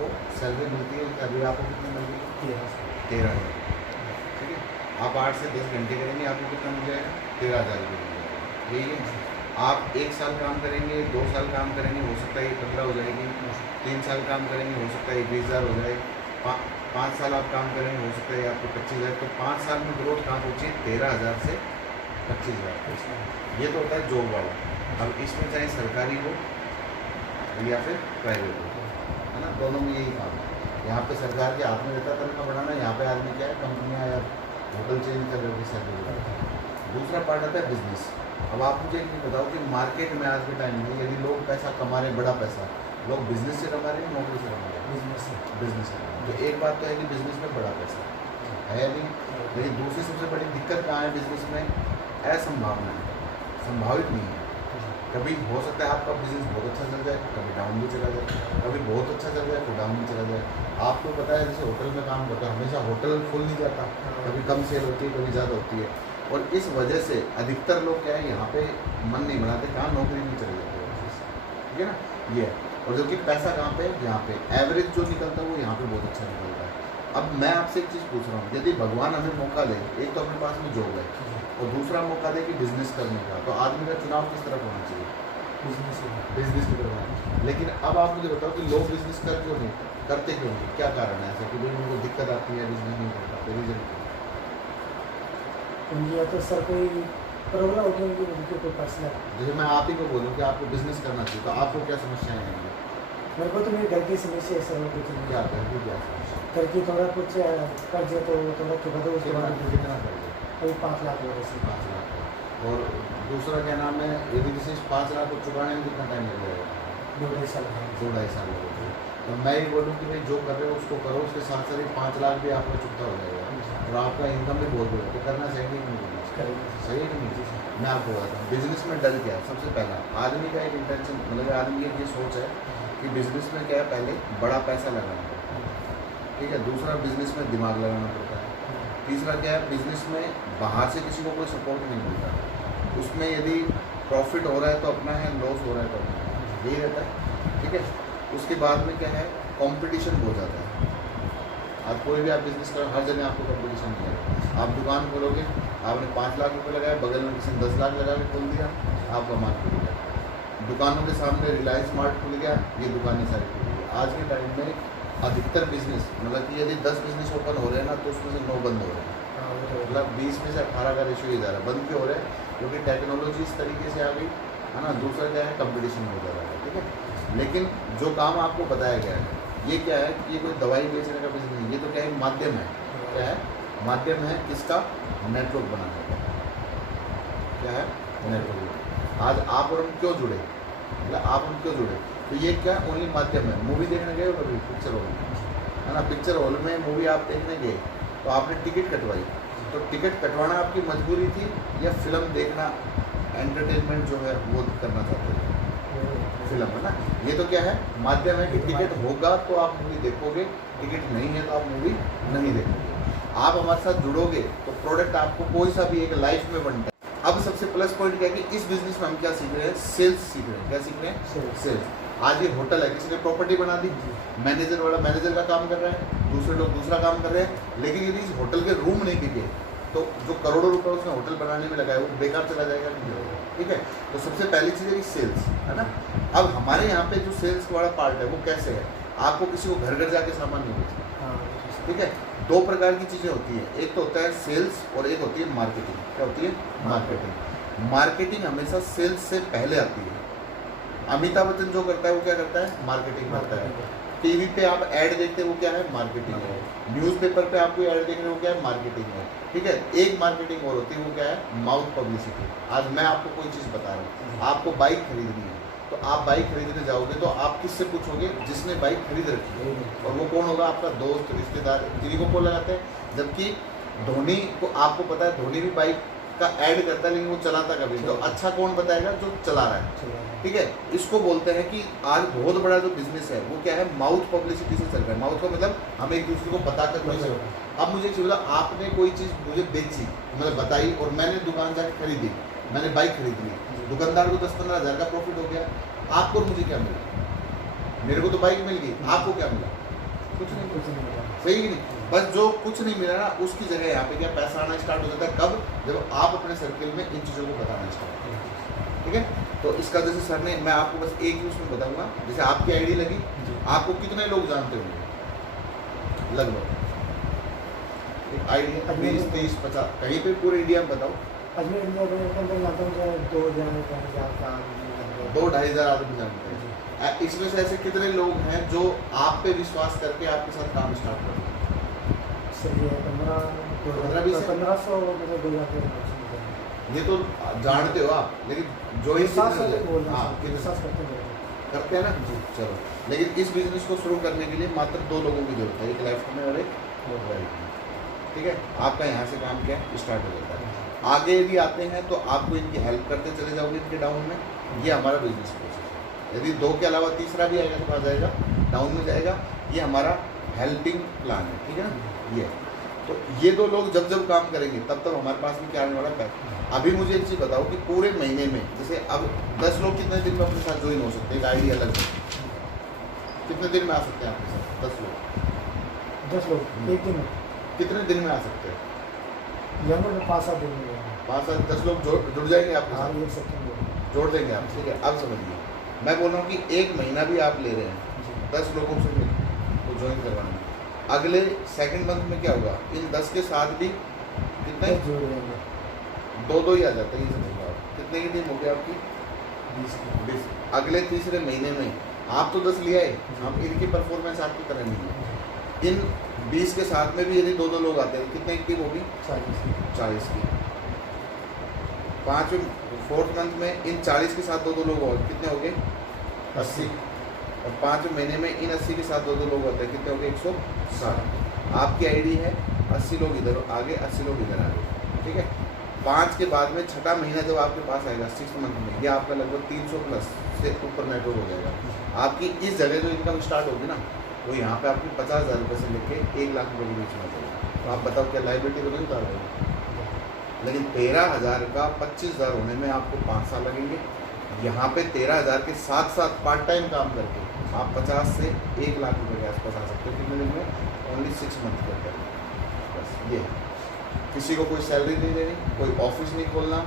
आपको सैलरी मिलती है। अभी आपको कितनी मिल रही है? 13,000। ठीक है, आप 8 से 10 घंटे करेंगे, आपको कितना मिल जाएगा? 13,000 रुपये मिल जाएगा। यही है। आप 1 साल काम करेंगे, 2 साल काम करेंगे, हो सकता है ये 15 हो जाएगी। 3 साल काम करेंगे, हो सकता है ये 20,000 हो जाए। 5 साल आप काम करेंगे, हो सकता है आपको 25,000। तो 5 साल में ग्रोथ कहाँ पहुँची? 13,000 से 25,000। ये तो होता है जॉब वाला। अब इसमें चाहे सरकारी हो या फिर प्राइवेट हो, है ना, दोनों में यही काम है। यहाँ पे सरकार के हाथ में रहता है तनख्वाह बढ़ाना, यहाँ पे आदमी क्या है, कंपनियाँ या होटल चेंज कर रहे हो सैलरी बढ़ाते हैं। दूसरा पार्ट आता है बिजनेस। अब आप मुझे एक बताओ कि मार्केट में आज के टाइम में यदि लोग पैसा कमा रहे हैं, बड़ा पैसा, लोग बिजनेस से कमा रहे हैं, नौकरी से कमा रहे हैं? बिजनेस से। तो एक बात तो है कि बिजनेस में बड़ा पैसा है नहीं, लेकिन दूसरी सबसे बड़ी दिक्कत कहाँ है बिजनेस में? असंभावना है, संभावित नहीं है। कभी हो सकता है आपका बिजनेस बहुत अच्छा चल जाए, कभी डाउन भी चला जाए, कभी बहुत अच्छा चल जाए तो डाउन भी चला जाए। आपको पता है जैसे होटल में काम करता है, हमेशा होटल फुल नहीं जाता, कभी कम सेल होती है, कभी ज़्यादा होती है। और इस वजह से अधिकतर लोग क्या है, यहाँ पे मन नहीं बनाते, कहाँ नौकरी नहीं चले जाते, ठीक है ना, ये है। और जो कि पैसा कहाँ पे? यहाँ पे एवरेज जो निकलता है वो यहाँ पे बहुत अच्छा निकलता है। अब मैं आपसे एक चीज़ पूछ रहा हूँ, यदि भगवान हमें मौका दे, एक तो अपने पास में जॉब है और दूसरा मौका दे कि बिजनेस करने का, तो आदमी का चुनाव किस तरफ होना चाहिए? बिजनेस की तरफ होना। लेकिन अब आप मुझे बताओ कि लोग बिजनेस कर क्यों नहीं करते, क्यों नहीं? क्या कारण है ऐसा कि भाई उनको दिक्कत आती है, बिजनेस नहीं कर पाते? रीजन या तो सर कोई प्रॉब्लम होती है उनके कोई पर्सनल। जैसे मैं आप ही को बोलूँ कि आपको बिजनेस करना चाहिए, तो आपको क्या समस्याएं आएंगी? मेरे को तो मेरे घर की समस्या है सर, कुछ नहीं। क्या घर की क्या समस्या? घर की थोड़ा कुछ कर्ज है तो थोड़ा चुका दो, उसके बाद कितना कर्ज है? कभी 5 लाख लोगों से। 5 लाख। और दूसरा क्या नाम है, यदि किसी 5 लाख को चुकाने में कितना टाइम लग जाएगा? 2-2.5 साल। 2-2.5 साल लगेगा। तो मैं ये बोलूँ कि भाई जो कर रहे हो उसको करो, उसके साथ साथ 5 लाख भी आपका चुकता हो जाएगा और आपका इनकम भी बहुत बढ़ेगा। तो करना चाहिए कि नहीं करना चाहिए? सही है कि नहीं? मैं आपको बताता हूँ बिजनेस में डर क्या है। सबसे पहला आदमी का एक इंटेंशन, मतलब आदमी की ये सोच है कि बिजनेस में क्या है, पहले बड़ा पैसा लगाना पड़ता है, ठीक है। दूसरा बिजनेस में दिमाग लगाना पड़ता है। तीसरा क्या है, बिजनेस में बाहर से किसी को कोई सपोर्ट नहीं मिलता। उसमें यदि प्रॉफिट हो रहा है तो अपना है, लॉस हो रहा है तो अपना है, यही रहता है, ठीक है। उसके बाद में क्या है, कंपटीशन बहुत ज़्यादा है। अब कोई भी आप बिजनेस करो, हर जगह आपको कंपटीशन मिलेगा। आप दुकान खोलोगे, आपने 5 लाख रुपये लगाए, बगल में किसी ने 10 लाख लगा के खोल दिया, आपका माल खुल गया। दुकानों के सामने रिलायंस स्मार्ट खुल गया, ये दुकानें सारी खुल गई। आज के टाइम में अधिकतर बिजनेस, मतलब कि यदि 10 बिजनेस ओपन हो रहे हैं ना, तो उसमें से 9 बंद हो रहे हैं। मतलब 20 में से 18 का रेशियो ही जा रहा है। बंद क्यों हो रहे हैं? क्योंकि टेक्नोलॉजी इस तरीके से आ गई है ना। दूसरा क्या है, कंपटीशन हो जा रहा है, ठीक है। लेकिन जो काम आपको बताया गया है, ये क्या है कि ये कोई दवाई बेचने का बिजनेस नहीं, ये तो क्या है, माध्यम है। क्या है? माध्यम है किसका? नेटवर्क बनाने का। क्या है? नेटवर्क। आज आप और हम क्यों जुड़े, मतलब आप हम क्यों जुड़े, तो ये क्या ओनली माध्यम है। मूवी देखने गए हो कभी पिक्चर हॉल में, है ना, पिक्चर हॉल में मूवी आप देखने गए तो आपने टिकट कटवाई, तो टिकट कटवाना आपकी मजबूरी थी या फिल्म देखना एंटरटेनमेंट जो है वो करना चाहते थे? फिल्म, है ना। ये तो क्या है, माध्यम है कि टिकट होगा तो आप मूवी देखोगे, टिकट नहीं है तो आप मूवी नहीं देखोगे। आप हमारे साथ जुड़ोगे तो प्रोडक्ट आपको कोई सा भी एक लाइफ में बनता है। अब सबसे प्लस पॉइंट क्या है कि इस बिजनेस में हम क्या सीख रहे हैं, सेल्स सीख रहे हैं। क्या सीख रहे हैं? सेल्स। आज ये होटल है, किसी ने प्रॉपर्टी बना दी, मैनेजर वाला मैनेजर का काम कर रहा है, दूसरे लोग दूसरा काम कर रहे हैं। लेकिन यदि इस होटल के रूम नहीं बिके तो जो करोड़ों रुपए उसने होटल बनाने में लगाया वो बेकार चला जाएगा, ठीक है। तो सबसे पहली चीज़ है सेल्स, है ना। अब हमारे यहाँ पे जो सेल्स वाला पार्ट है वो कैसे है, आपको किसी को घर घर जाके सामान नहीं बेचना, ठीक है। 2 प्रकार की चीज़ें होती हैं, एक तो होता है सेल्स और एक होती है मार्केटिंग। क्या होती है? मार्केटिंग। मार्केटिंग हमेशा सेल्स से पहले आती है। अमिताभ बच्चन जो करता है वो क्या करता है? मार्केटिंग करता है। टीवी पे आप ऐड देखते हैं वो क्या है? मार्केटिंग है। न्यूज़पेपर पे आपको ऐड देख रहे हो, क्या है? मार्केटिंग है, ठीक है। एक मार्केटिंग और होती है, वो क्या है? Mouth publicity. आज मैं आपको कोई चीज़ बता रहा हूँ, आपको बाइक खरीदनी है तो आप बाइक खरीदने जाओगे तो आप किससे पूछोगे? जिसने बाइक खरीद रखी है, और वो कौन होगा? आपका दोस्त, रिश्तेदार, जिन्हीं को कॉल लगाते हैं। जबकि धोनी को आपको पता है, धोनी भी बाइक का ऐड करता है लेकिन वो चलाता कभी। तो अच्छा कौन बताएगा? जो चला रहा है, ठीक है। इसको बोलते हैं कि आज बहुत बड़ा जो बिजनेस है वो क्या है? माउथ पब्लिसिटी से चल रहा है। माउथ का मतलब हम एक दूसरे को बता कर नहीं सकते। अब मुझे बोला आपने कोई चीज़ मुझे बेची, मतलब बताई, और मैंने दुकान जाकर खरीदी, मैंने बाइक खरीद ली, दुकानदार को 10-15 हज़ार का प्रॉफिट हो गया। आपको मुझे क्या मिला? मेरे को तो बाइक मिल गई, आपको क्या मिला? कुछ नहीं कुछ नहीं मिला। सही कि नहीं। बस जो कुछ नहीं मिला ना उसकी जगह यहाँ पे क्या पैसा आना स्टार्ट हो जाता है, कब? जब आप अपने सर्किल में इन चीज़ों को बताना स्टार्ट करें। ठीक है, तो इसका जैसे सर ने, मैं आपको बस एक ही उसमें बताऊंगा, जैसे आपकी आईडी लगी, जी। आपको कितने लोग जानते होंगे लगभग? एक आईडी है 20, 30, 50, कहीं पे पूरे इंडिया में बताओ। अजमेर इंडिया के अंदर जानता हूँ कि 2,000 का 2-2,500 आदमी जानते हैं। इसमें से ऐसे कितने लोग हैं जो आप पे विश्वास करके आपके साथ काम स्टार्ट कर रहे हैं? सर ये 1500 मतलब 2,000 ये तो जानते हो आप, लेकिन जो इस विश्वास बोल रहे हाँ हैं, कितने विश्वास करते हैं। करते हैं ना जी। चलो, लेकिन इस बिजनेस को शुरू करने के लिए मात्र 2 लोगों की जरूरत है, एक लेफ्ट में और एक राइट में। ठीक है, आपका यहाँ से काम क्या स्टार्ट हो जाता है। आगे यदि आते हैं तो आपको इनकी हेल्प करते चले जाओगे इनके डाउन में। ये हमारा बिजनेस प्रोसेस है। यदि 2 के अलावा तीसरा भी आएगा तो कहाँ जाएगा? डाउन में जाएगा। ये हमारा हेल्पिंग प्लान है। ठीक है ना, ये तो ये 2 लोग जब जब काम करेंगे तब तब हमारे पास में क्या आने वाला है? अभी मुझे एक चीज़ बताओ कि पूरे महीने में, जैसे अब 10 लोग कितने दिन में अपने साथ ज्वाइन हो सकते हैं? एक आइडिया अलग है, कितने दिन में आ सकते हैं आपके साथ 10 लोग? 10 लोग एक दिन में, कितने दिन में आ सकते हैं? यहाँ पर 5-7 दिन में 5-10 लोग जुड़ जाएंगे आपके हाँ, साथ, 1 सितंबर। जोड़ देंगे आप। ठीक है, अब समझिए, मैं बोल रहा हूँ कि 1 महीना भी आप ले रहे हैं जी। 10 लोगों से को ज्वाइन करवाना, अगले सेकंड मंथ में क्या होगा? इन 10 के साथ भी कितने? जोड़ देंगे 2-2 ही आ जाते हैं। ये समझ लो आप कितने की टीम होगी आपकी? 20। अगले तीसरे महीने में आप तो 10 लिया है, हम इनकी परफॉर्मेंस आपकी तरह नहीं है। इन 20 के साथ में भी यदि 2-2 लोग आते हैं, कितने की टीम होगी? 40 की। 4th मंथ में इन 40 के साथ 2-2 लोग और कितने हो गए? 80। और 5वें महीने में इन 80 के साथ 2-2 लोग होते हैं, कितने हो गए? 160। आपकी आईडी है 80 लोग इधर आगे, 80 लोग इधर आगे। ठीक है, 5 के बाद में 6ठा महीना जब आपके पास आएगा 6th मंथ में, ये आपका लगभग 300 प्लस से ऊपर नेटवर्क हो जाएगा। आपकी इस जगह जो इनकम स्टार्ट होगी ना, वो यहाँ पे आपकी 50,000 रुपये से लेके 1 लाख रुपये के बीच में चाहिए। तो आप बताओ क्या लाइबिलिटी तो नहीं उतार रहे? लेकिन 13,000 का 25,000 होने में आपको 5 साल लगेंगे। यहाँ पे 13,000 के साथ साथ पार्ट टाइम काम करके आप 50 से 1 लाख रुपये के आसपास आ सकते हो। कितने दिन में? ओनली 6 मंथ के अंदर। बस ये, किसी को कोई सैलरी नहीं देनी, कोई ऑफिस नहीं खोलना,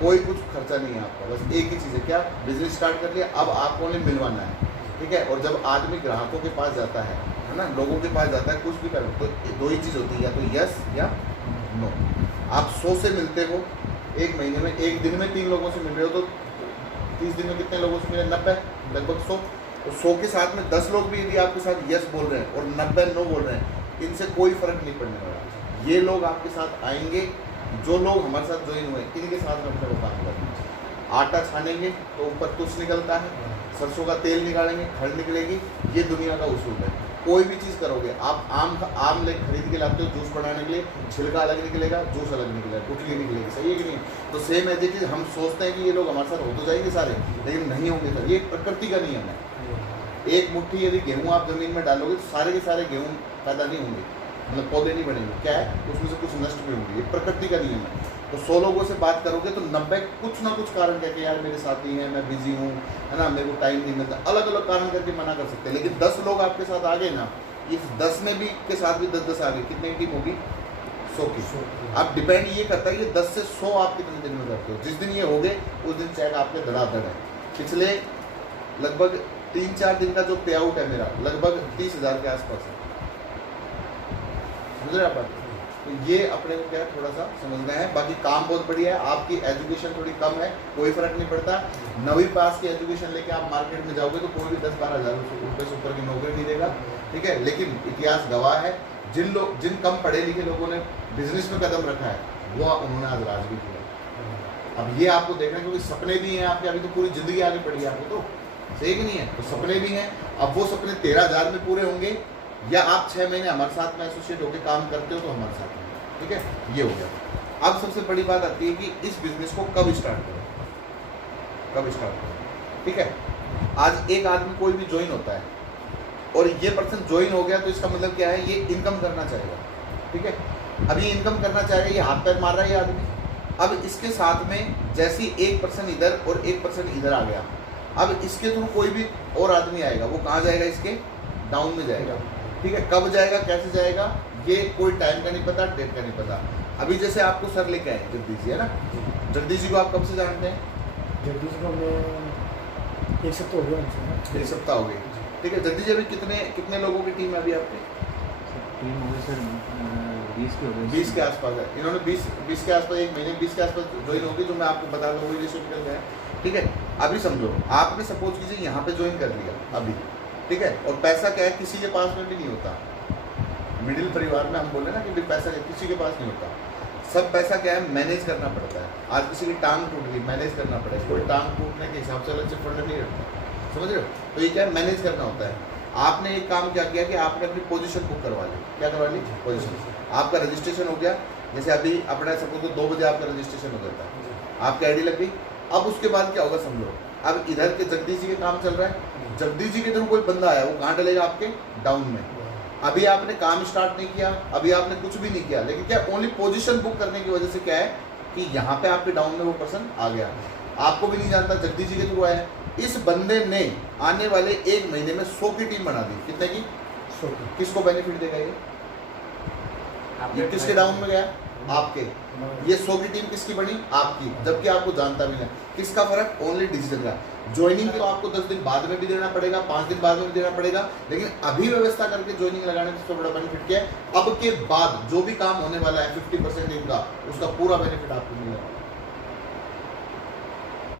कोई कुछ खर्चा नहीं है आपका। बस एक ही चीज़ है, क्या? बिजनेस स्टार्ट कर लिया, अब आपको उन्हें मिलवाना है। ठीक है, और जब आदमी ग्राहकों के पास जाता है ना, लोगों के पास जाता है कुछ भी कर, तो 2 ही चीज़ होती है, या तो यस या नो। आप 100 से मिलते हो 1 महीने में, 1 दिन में 3 लोगों से मिल रहे हो, तो 30 दिन में कितने लोगों से मिले? 90, लगभग 100। और 100 के साथ में 10 लोग भी यदि आपके साथ यस बोल रहे हैं और 90 नो बोल रहे हैं, इनसे कोई फर्क नहीं पड़ने वाला। ये लोग आपके साथ आएंगे, जो लोग हमारे साथ ज्वाइन हुए इनके साथ में अपने को काम करना। आटा छानेंगे तो ऊपर तुष निकलता है, सरसों का तेल निकालेंगे खड़ निकलेगी, ये दुनिया का उसूल है। कोई भी चीज़ करोगे आप, आम ले खरीद के लाते हो जूस बनाने के लिए, छिलका अलग निकलेगा, जूस अलग निकलेगा, गुठली निकलेगी, सही है कि नहीं? तो सेम एज इट इज हम सोचते हैं कि ये लोग हमारे साथ हो तो जाएंगे सारे, लेकिन नहीं होंगे सर। ये प्रकृति का नियम है। एक मुट्ठी यदि गेहूँ आप जमीन में डालोगे तो सारे के सारे गेहूँ पैदा नहीं होंगे, मतलब पौधे नहीं बनेंगे। क्या है? उसमें से कुछ नष्ट भी होंगे, ये प्रकृति का नियम है। तो 100 लोगों से बात करोगे तो 90 कुछ ना कुछ कारण कह के, यार मेरे साथ नहीं है, मैं बिजी हूँ, है ना, मेरे को टाइम नहीं मिलता, अलग अलग कारण करके मना कर सकते हैं। लेकिन 10 लोग आपके साथ आ गए ना, इस 10 में भी के साथ भी 10-10 आ गए, कितनी टीम होगी? 100 की। अब डिपेंड ये करता है कि 10 से 100 आप कितने दिन में करते हो। जिस दिन ये हो गए उस दिन चेक आपके धड़ाधड़ है। पिछले लगभग 3-4 दिन का जो पे आउट है मेरा, लगभग 30,000 के आसपास है। समझ रहे आप बात? तो ये अपने को क्या है, थोड़ा सा समझना है। बाकी काम बहुत बढ़िया है। आपकी एजुकेशन थोड़ी कम है, कोई फर्क नहीं पड़ता। 9वीं पास की एजुकेशन लेके आप मार्केट में जाओगे तो कोई भी 10-12 हज़ार रुपये से ऊपर की नौकरी नहीं देगा। ठीक है, लेकिन इतिहास गवाह है, जिन कम पढ़े लिखे लोगों ने बिजनेस में कदम रखा है, वो उन्होंने आज राज भी किया। अब ये आपको देखना है, क्योंकि सपने भी हैं आपके, अभी तो पूरी जिंदगी आगे पड़ी है आपको, तो सही कि नहीं है? तो सपने भी हैं। अब वो सपने 13,000 में पूरे होंगे, या आप 6 महीने हमारे साथ में एसोसिएट होकर काम करते हो तो हमारे साथ में। ठीक है, ये हो गया। अब सबसे बड़ी बात आती है कि इस बिजनेस को कब स्टार्ट करो, कब स्टार्ट करो। ठीक है, आज एक आदमी कोई भी ज्वाइन होता है और ये पर्सन ज्वाइन हो गया तो इसका मतलब क्या है? ये इनकम करना चाहेगा। ठीक है, अब ये इनकम करना चाहेगा, ये हाथ पैर मार रहा है ये आदमी। अब इसके साथ में जैसे ही एक पर्सन इधर और एक पर्सन इधर आ गया, अब इसके थ्रू कोई भी और आदमी आएगा, वो कहाँ जाएगा? इसके डाउन में जाएगा। ठीक है, कब जाएगा कैसे जाएगा ये कोई टाइम का नहीं पता, डेट का नहीं पता। अभी जैसे आपको सर लेके आए जगदीश जी, है ना, जगदीश जी को आप कब से जानते हैं? जगदीश को मैं 1 सप्ताह हो गया उनसे। 1 सप्ताह हो गई, ठीक है। जगदीश जी अभी कितने लोगों की टीम है अभी आपकी? टीम हो गई सर 20 की हो गई। 20 के आसपास है, इन्होंने 20 के आसपास, 1 महीने 20 के आसपास ज्वाइन होगी, जो मैं आपको बता दूँ वही रेशो निकल गया है, ठीक है। अभी समझो आपने सपोज कीजिए यहाँ पे ज्वाइन कर लिया अभी, ठीक है, और पैसा क्या है किसी के पास में भी नहीं होता। मिडिल परिवार में हम बोले ना कि पैसा किसी के पास नहीं होता, सब पैसा क्या है मैनेज करना पड़ता है। आज किसी की टांग टूट गई, मैनेज करना पड़ेगा, कोई टांग टूटने के हिसाब से अलग से फंड नहीं रखता, समझ रहे हो? तो ये क्या है मैनेज करना होता है। आपने एक काम क्या किया कि आपने अपनी पोजीशन बुक करवा ली। क्या करवा ली? पोजीशन। आपका रजिस्ट्रेशन हो गया, जैसे अभी अपना सपोज को 2 बजे आपका रजिस्ट्रेशन हो जाता है, आपकी आईडी लग गई। अब उसके बाद क्या होगा समझो, अब इधर के जगदीश जी के काम चल रहा है, जगदीश जी के इधर कोई बंदा आया, वो कहाँ डलेगा? आपके डाउन में। अभी आपने काम स्टार्ट नहीं किया, अभी आपने कुछ भी नहीं किया, लेकिन क्या ओनली पोजीशन बुक करने की वजह से क्या है कि यहाँ पे आपके डाउन में वो पर्सन आ गया, आपको भी नहीं जानता, जगदीश जी के थ्रू आया। इस बंदे ने आने वाले 1 महीने में 100 की टीम बना दी। कितने की? 100 की। किसको बेनिफिट देगा ये किसके डाउन में गया? आपके। ये 100 की टीम किसकी बनी? आपकी, जबकि आपको जानता भी नहीं। किसका फर्क? ओनली डिसीजन का। ज्वाइनिंग तो आपको 10 दिन बाद में भी देना पड़ेगा, 5 दिन बाद में भी देना पड़ेगा, लेकिन अभी व्यवस्था करके ज्वाइनिंग लगाने का सबसे बड़ा बेनिफिट क्या है? अब के बाद जो भी काम होने वाला है 50% इनका, उसका पूरा बेनिफिट आपको मिलेगा।